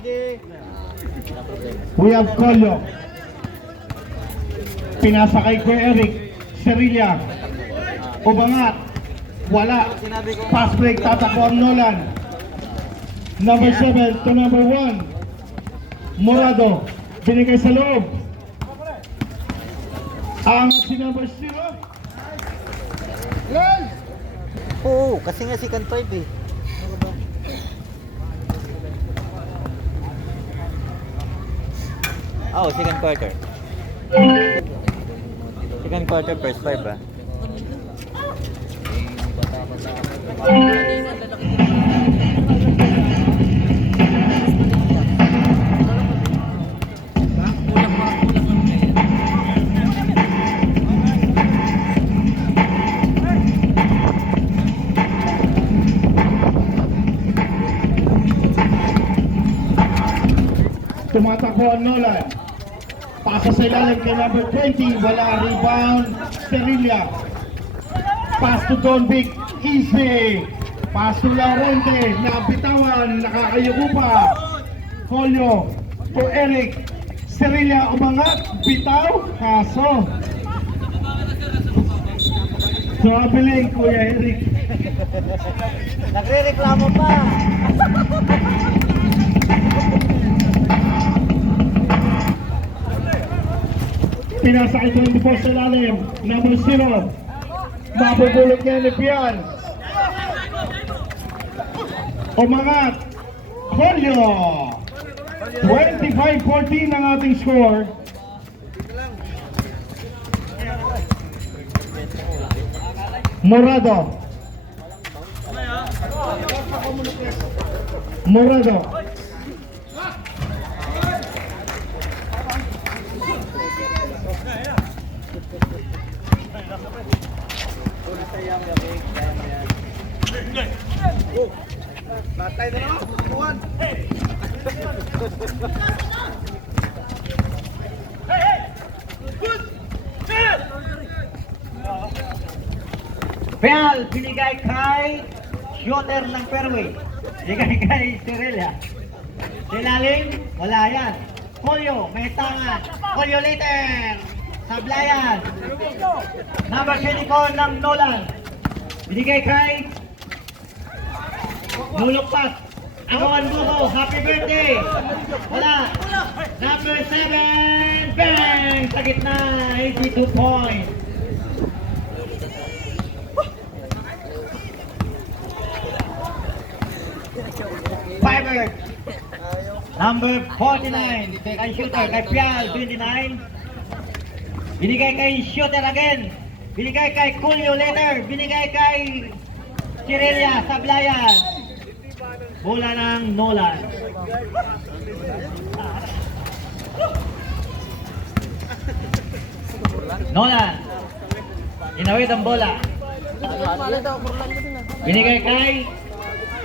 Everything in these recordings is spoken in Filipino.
We have Colio. Pinasa kay Kuya Eric. Serilla. Ubangat. Wala. Pass break. Tatakbo ang Nolan. Number 7 to number 1. Morado. Binigay sa loob. Ang si number 0. Oo, kasi nga second 5 eh. Oh, second quarter. Second quarter, first 5 ah. Tumatakbo ang Nolan. Pasa sa ilalim kay number 20. Wala. Rebound. Serilla. Pass to Don Vic. Easy. Pass to Laurente. Nabitawan. Nakakayuko pa. Colio. To Eric. Serilla umangat. Bitaw. Kaso. Traveling Kuya Eric. Nagre-reklamo pa. Pinasa kay 24 sa lalim. Number 0. Mabubulot niya ni Pian. Umangat. Colio. 25-14 ang ating score. Morado. Morado. Batay na lang, kuwan. Peal, binigay kay shooter ng fairway. Binigay kay Serilla. Silalim, wala yan. Colio, may tangan. Colio later. Sablayan. Number 24 ng Nolan. Binigay kay Nulukpat. Akawan Buko, happy birthday. Wala. Number 7, bang! Sa gitna, 82 points. Firebird. Number 49, kay shooter, kay Pial, 29. Binigay kay shooter again. Binigay kay Colio later. Binigay kay Serilla, Sablayan. Bola ng Nolan. Nolan. Inawit ang bola. Binigay kay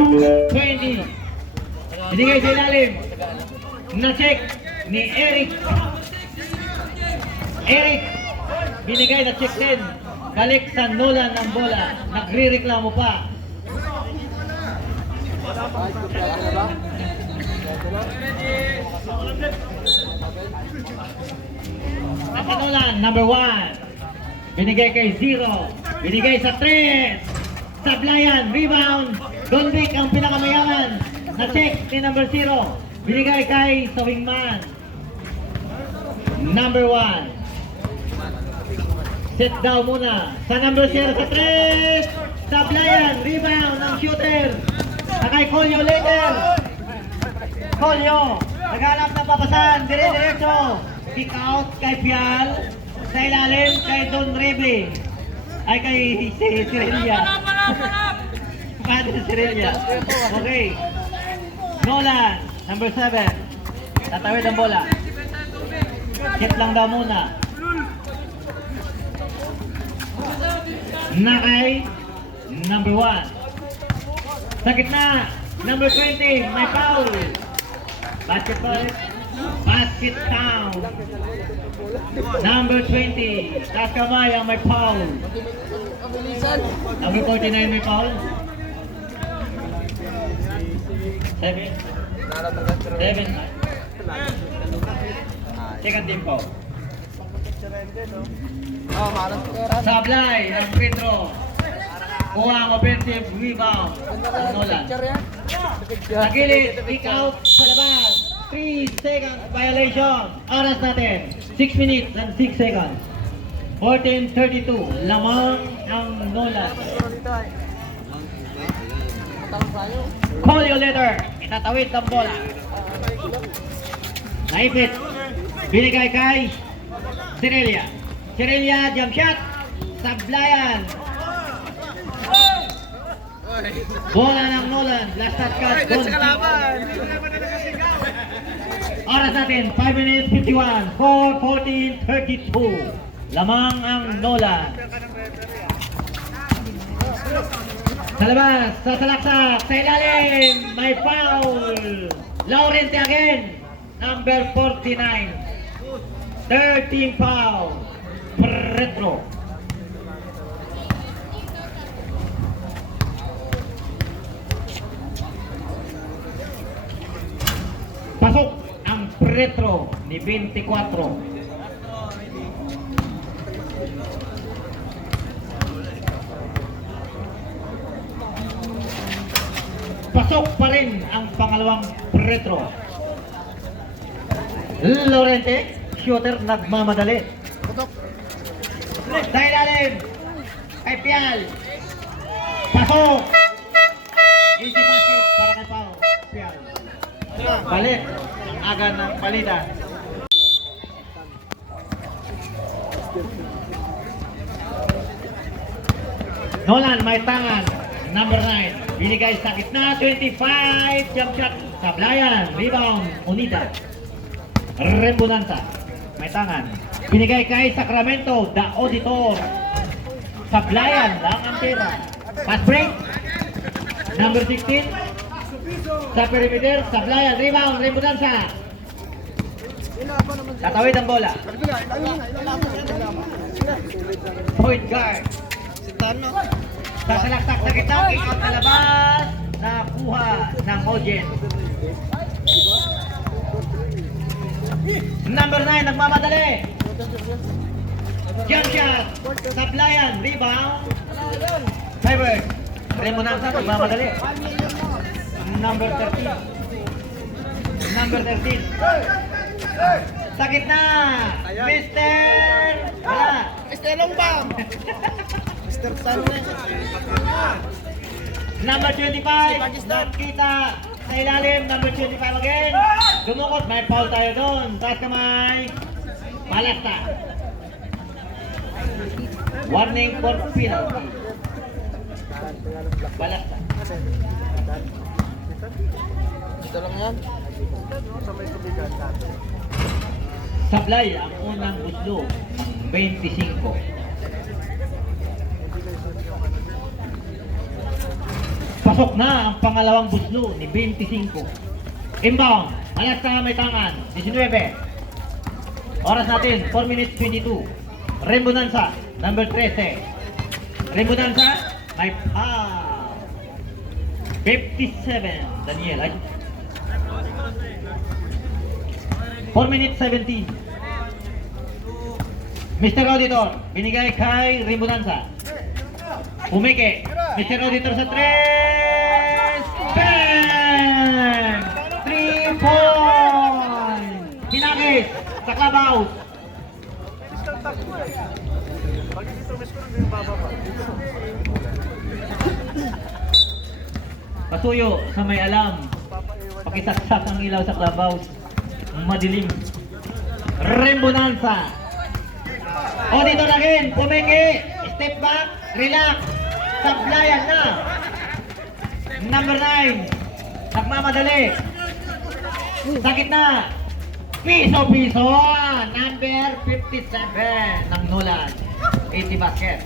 20. Binigay sa ilalim. Na-check ni Eric. Eric. Binigay na check din. Balik sa Nolan ng bola. Nagre-reklamo pa. Nasa Nolan, number 1. Binigay kay 0. Binigay sa 3. Sablayan, rebound. Donvic ang pinakamayaman. Na-check ni number 0. Binigay kay Sawingman. Number 1. Set down muna. Sa number 0 sa 3. Sablayan, rebound ng shooter. Kay Colio later. Colio, naghanap ng papasan, dire-diretso. Kick out kay Pial. Sa ilalim kay Don Rebe. Ay kay Serilla. Pati si Serilla. Okay. Nolan, number 7. Tatawid ang bola. Hit lang daw muna. Na kay number 1. Sa gitna, number 20, may foul. Basketball, basket down. Number 20, taas kamay ang may foul. Number 49 may foul. 7. 7. Second team po. Sablay ng Pedro. Kuha ang offensive rebound. Nolan. Sa gilid, kick out sa labas. 3 seconds violation. Oras natin, 6 minutes and 6 seconds. 14:32. Lamang ang Nolan. Call you later. Itatawid ang bola. Naipit. Binigay kay Cirelia. Cirelia, jump shot. Sablayan. Bola ng Nolan. Last shot cut. Oras natin, 5 minutes 51. 4:14:32. Lamang ang Nolan. Sa labas, sa salaksak, sa ilalim, may foul. Laurente again. Number 49. 13 foul. Retro. Pasok ang retro ni 24. Pasok pa rin ang pangalawang retro. Laurente, shooter, nagmamadali. Sa ilalim, kay Pial. Pasok. Easy basket para kay Pao. Pial. Balik. Aga ng palitan. Nolan, may tangan. Number 9. Binigay sa gitna. 25. Jump shot. Sablayan. Rebound. Unida. Rebonanza. May tangan. Binigay kay Sacramento. The Auditor. Sablayan lang ang pera. Pass break. Number 16. Sa perimeter. Sablayan. Rebound. Rebonanza. Tatawid ang bola. Point guard. Sa salaktak na kita, kick out na labas, nakuha ng Ojen. Number 9, nagmamadali. Jump shot, Sablayan, rebound. Cyber, Remonanza, nagmamadali. Number 13. Number 13. Sa gitna, Mr. Wala. Mr. Longbam! Mr. Tanne. Number 25, nakita sa ilalim, number 25 again. Dumukot, may foul tayo doon. Taas kamay. Palasta. Warning for penalty. Palasta. Dito lang yan. Sablay ang unang buslo, 25. Pasok na ang pangalawang buslo ni 25. Inbound, alas na may tangan, 19. Oras natin, 4 minutes 22. Rebonanza, number 13. Rebonanza, may foul. 57, Daniel. 4 minutes 17. Mr. Auditor, binigay kay Rebonanza. Pumike, Mr. Auditor sa 3. Bang! 3 point! Hinagis sa clubhouse. Pasuyo sa may alam. Pakisaksak ang ilaw sa clubhouse. Madilim. Rebonanza. Auditor again, pumike. Step back, relax. Sablayan na. Number 9. Nagmamadali. Sa gitna. Piso-piso. Number 57 ng Nolan. 80 basket.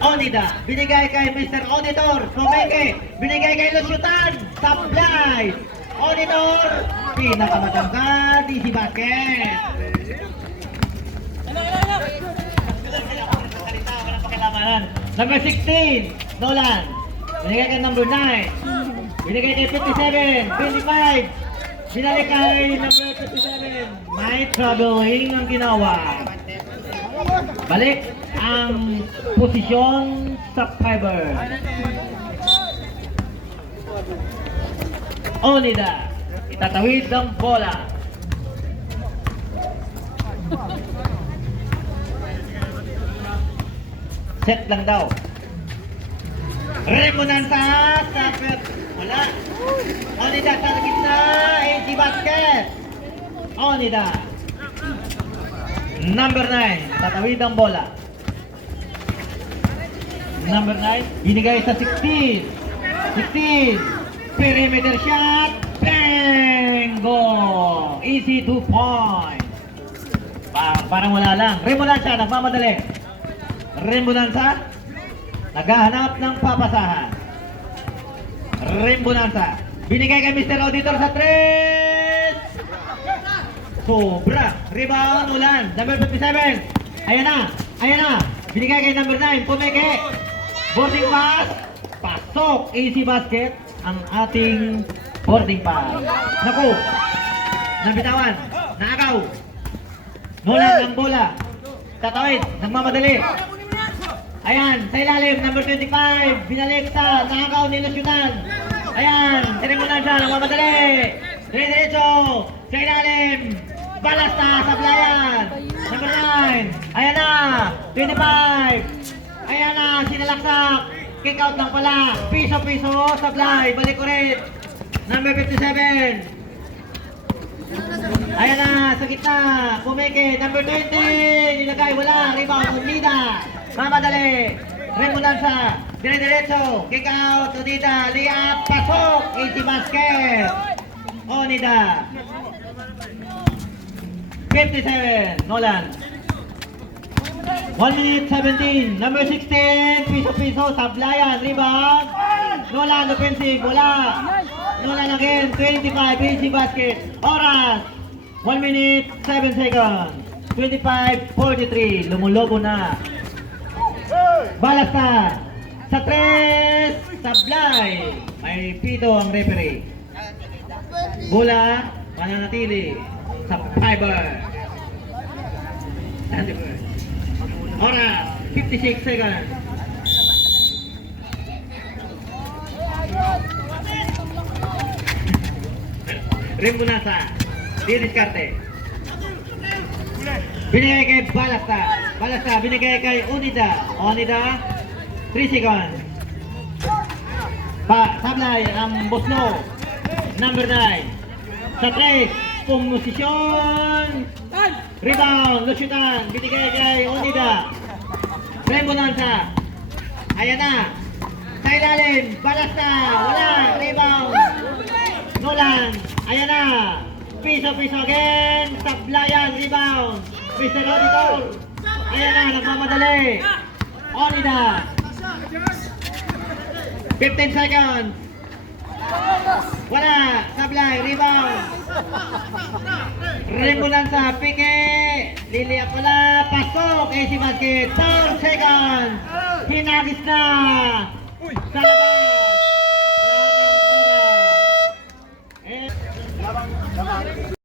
Onida, binigay kay Mr. Auditor. Pumeke, binigay kay Lusyutan. Sablay. Auditor, pinakamatangkad, easy basket. labanan. Number 16, Nolan. Binigay kay number 9. Binigay kay 57, 25. Binalik kay number 57. May traveling ang ginawa. Balik ang posisyon sa fiber. Onida, itatawid ng bola. Set lang daw. Remonanza sa pet. Wala. Onida sa gitna. AC basket. Onida. Number 9. Tatawid ang bola. Number 9. Binigay sa 16. 16. Perimeter shot. Bingo! Easy 2 points. Parang wala lang. Remonanza. Nagmamadali. Remonanza. Naghahanap ng papasahan. Remonanza. Binigay kay Mr. Auditor sa 3. Sobra. Rebound ulan. Number 57. Ayan na. Ayan na. Binigay kay number 9. Pumeke. Boarding pass. Pasok. Easy basket. Ang ating boarding pass. Naku. Nabitawan. Naagaw. Nolan ang bola. Tatawid. Nagmamadali. Ayan, sa ilalim, number 25, binalik sa nakakaw ni Nasyonal. Ayan, tinimunan siya, nagmamadali. Diretso, sa ilalim, balas na sa playan. Number 9, ayan na, 25. Ayan na, sinalaksak. Kick out lang pala. Piso-piso, sablay, balik ulit. Number 57. Ayan na, sa gitna, pumeke, number 20. Nilagay, wala, rebound, Onida. Mamadali. Remonanza. Dire-diretso. Kick out. Onida. Liap. Pasok. Easy basket. Onida. 57. Nolan. 1 minute 17. Number 16. Piso-piso. Sablayan. Rebound. Nolan. Offensive. Wala. Nolan again. 25. Easy basket. Oras. 1 minute 7 seconds. 25-43. Lumulobo na. Balas na sa 3, sablay. May pito ang referee. Bola mananatili sa fiber. Oras 56 seconds. Remonanza didiskarte. Binigay kay Balasta. Balasta, binigay kay Onida. Onida, 3 seconds. Sablay ang Bosno. Number 9. Sa 3, pumosisyon. Rebound, lusyutan. Binigay kay Onida. Remonanza. Ayan na. Sa ilalim, Balasta. Wala, rebound. Nolan. Ayan na. Piso-piso again. Sablayan, rebound. Mr. Auditor. Ayan na, nagmamadali. Onida. 15 seconds. Wala. Sablay, rebound. Remonanza, pike. Lilia pala. Pasok. AC basket. 4 seconds. Hinagis na. Sa labas. Wala nang oras.